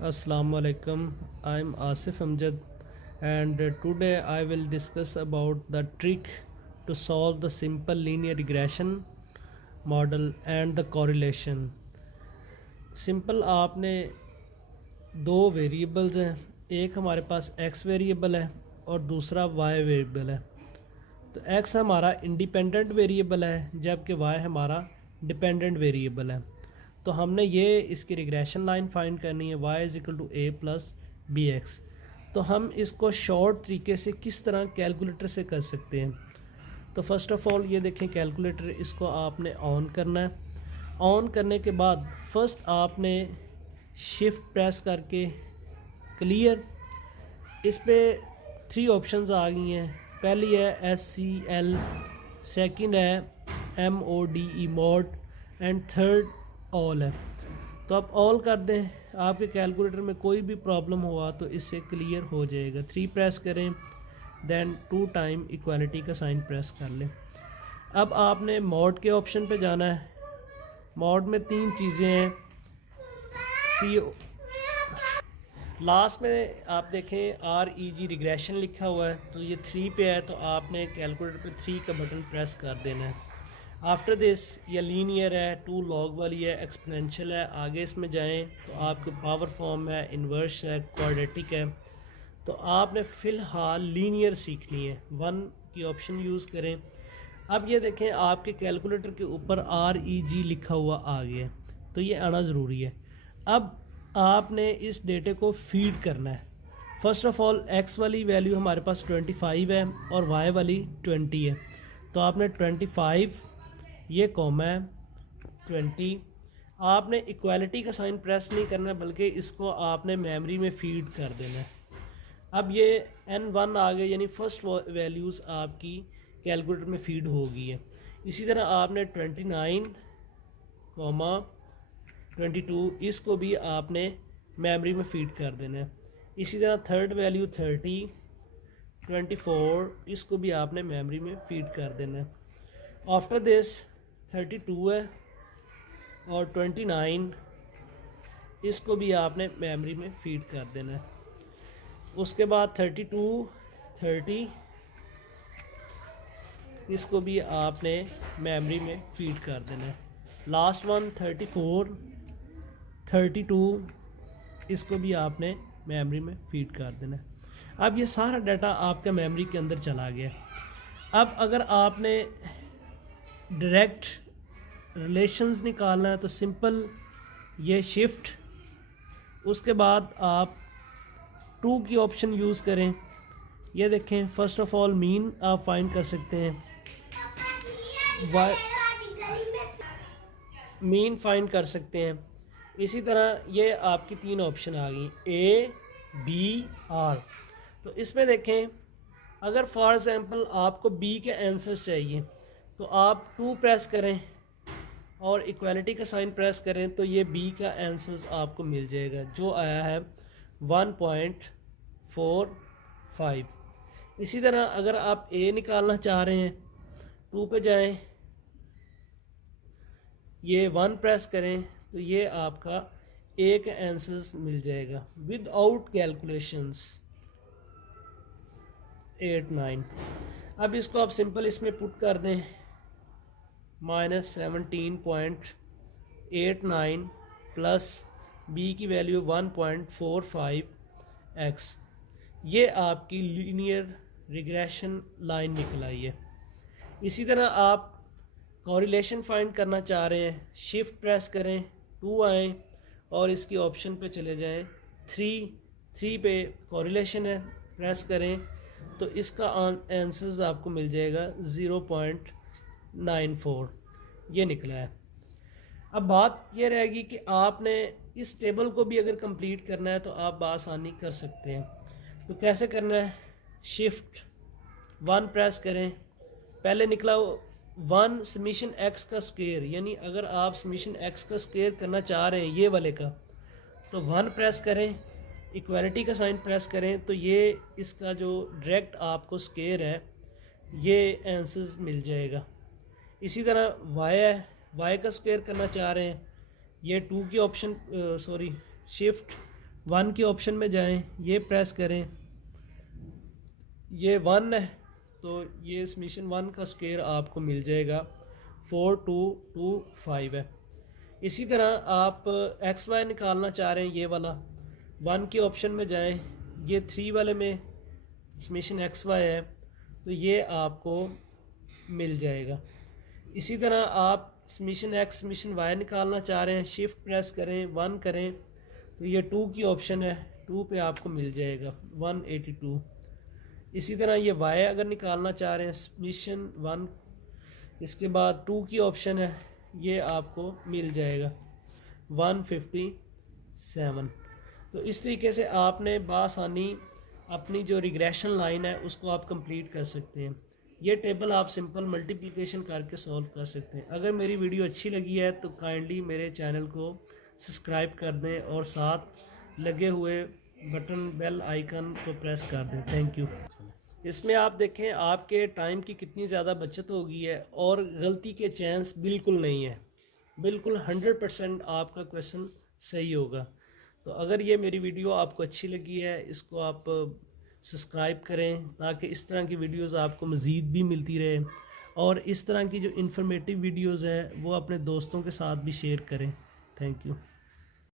Assalamu alaikum. I'm Asif Amjad, and today I will discuss about the trick to solve the simple linear regression model and the correlation. Simple आपने दो variables हैं, एक हमारे पास x variable है और दूसरा y variable है। तो x हमारा इंडिपेंडेंट वेरिएबल है जबकि y हमारा डिपेंडेंट वेरिएबल है। तो हमने ये इसकी रिग्रेशन लाइन फाइंड करनी है y is equal to a plus B X. तो हम इसको शॉर्ट तरीके से किस तरह कैलकुलेटर से कर सकते हैं। तो फर्स्ट ऑफ़ ऑल ये देखें कैलकुलेटर, इसको आपने ऑन करना है। ऑन करने के बाद फर्स्ट आपने शिफ्ट प्रेस करके क्लियर, इस पे 3 ऑप्शंस आ गई हैं। पहली है SCL, सेकंड है MODE mode and third all है। तो आप ऑल कर दें, आपके कैलकुलेटर में कोई भी प्रॉब्लम हुआ तो इससे क्लियर हो जाएगा। 3 प्रेस करें, देन 2 टाइम इक्वालिटी का साइन प्रेस कर लें। अब आपने मोड के ऑप्शन पे जाना है। मोड में 3 चीज़ें हैं। लास्ट में आप देखें REG रिग्रेशन लिखा हुआ है, तो ये 3 पे है, तो आपने कैलकुलेटर पे 3 का बटन प्रेस कर देना है। आफ्टर दिस ये लीनियर है, 2 लॉग वाली है, एक्सपोनेंशियल है। आगे इसमें जाएं तो आपके पावर फॉर्म है, इन्वर्स है, क्वाड्रेटिक है। तो आपने फ़िलहाल लीनियर सीखनी है, 1 की ऑप्शन यूज़ करें। अब ये देखें आपके कैलकुलेटर के ऊपर REG लिखा हुआ आ गया है, तो ये आना ज़रूरी है। अब आपने इस डेटे को फीड करना है। फर्स्ट ऑफ़ ऑल x वाली वैल्यू हमारे पास 25 है और y वाली 20 है। तो आपने 25 ये कॉमा है 20, आपने इक्वालिटी का साइन प्रेस नहीं करना बल्कि इसको आपने मेमोरी में फीड कर देना है। अब ये N1 आ गए, यानी फर्स्ट वैल्यूज़ आपकी कैलकुलेटर में फीड हो गई है। इसी तरह आपने 29 कॉमा 22 इसको भी आपने मेमोरी में फीड कर देना है। इसी तरह थर्ड वैल्यू 30 24 इसको भी आपने मेमोरी में फीड कर देना है। आफ्टर दिस 32 है और 29 इसको भी आपने मेमोरी में फीड कर देना है। उसके बाद 32 30 इसको भी आपने मेमोरी में फीड कर देना है। लास्ट वन 34 32 इसको भी आपने मेमोरी में फीड कर देना है। अब ये सारा डाटा आपका मेमोरी के अंदर चला गया। अब अगर आपने डायरेक्ट रिलेशंस निकालना है तो सिंपल ये शिफ्ट, उसके बाद आप 2 की ऑप्शन यूज़ करें। ये देखें फर्स्ट ऑफ़ ऑल मीन आप फाइंड कर सकते हैं, मीन फाइंड कर सकते हैं। इसी तरह ये आपकी 3 ऑप्शन आ गई A B R। तो इसमें देखें अगर फॉर एग्ज़ाम्पल आपको B के आंसर्स चाहिए तो आप 2 प्रेस करें और इक्वालिटी का साइन प्रेस करें तो ये B का आंसर्स आपको मिल जाएगा जो आया है 1.45। इसी तरह अगर आप A निकालना चाह रहे हैं 2 पे जाएं, ये 1 प्रेस करें तो ये आपका A का आंसर्स मिल जाएगा विदाउट कैलकुलेशंस 8 9। अब इसको आप सिंपल इसमें पुट कर दें -17.89 प्लस B की वैल्यू 1.45x। ये आपकी लीनियर रिग्रेशन लाइन निकल आई है। इसी तरह आप कॉरिलेशन फाइंड करना चाह रहे हैं, शिफ्ट प्रेस करें, 2 आएँ और इसकी ऑप्शन पे चले जाएं, 3 पे कॉरिलेशन है, प्रेस करें तो इसका आंसर्स आपको मिल जाएगा 0.94। ये निकला है। अब बात ये रहेगी कि आपने इस टेबल को भी अगर कंप्लीट करना है तो आप बआसानी कर सकते हैं। तो कैसे करना है, शिफ्ट 1 प्रेस करें, पहले निकला 1 समीशन x का स्क्वायर, यानी अगर आप समीशन x का स्क्वायर करना चाह रहे हैं ये वाले का तो 1 प्रेस करें, इक्वालिटी का साइन प्रेस करें तो ये इसका जो डायरेक्ट आपको स्क्वायर है ये आंसर्स मिल जाएगा। इसी तरह y है, y का स्क्वायर करना चाह रहे हैं, ये 2 की ऑप्शन शिफ्ट 1 के ऑप्शन में जाएं, ये प्रेस करें, ये 1 है तो ये समीशन 1 का स्क्वायर आपको मिल जाएगा 4225 है। इसी तरह आप एक्स वाई निकालना चाह रहे हैं, ये वाला 1 के ऑप्शन में जाएं, ये 3 वाले में समीशन एक्स वाई है तो ये आपको मिल जाएगा। इसी तरह आप समीशन एक्स समीशन वाई निकालना चाह रहे हैं, शिफ्ट प्रेस करें, 1 करें तो ये 2 की ऑप्शन है, 2 पे आपको मिल जाएगा 182। इसी तरह ये वाई अगर निकालना चाह रहे हैं समीशन 1, इसके बाद 2 की ऑप्शन है, ये आपको मिल जाएगा 157। तो इस तरीके से आपने बासानी अपनी जो रिग्रेशन लाइन है उसको आप कंप्लीट कर सकते हैं। ये टेबल आप सिंपल मल्टीप्लिकेशन करके सॉल्व कर सकते हैं। अगर मेरी वीडियो अच्छी लगी है तो काइंडली मेरे चैनल को सब्सक्राइब कर दें और साथ लगे हुए बटन बेल आइकन को प्रेस कर दें। Thank you. इसमें आप देखें आपके टाइम की कितनी ज़्यादा बचत हो गई है और गलती के चांस बिल्कुल नहीं है, बिल्कुल 100% आपका क्वेश्चन सही होगा। तो अगर ये मेरी वीडियो आपको अच्छी लगी है, इसको आप सब्सक्राइब करें ताकि इस तरह की वीडियोस आपको मज़ीद भी मिलती रहे, और इस तरह की जो इन्फॉर्मेटिव वीडियोस है वो अपने दोस्तों के साथ भी शेयर करें। Thank you.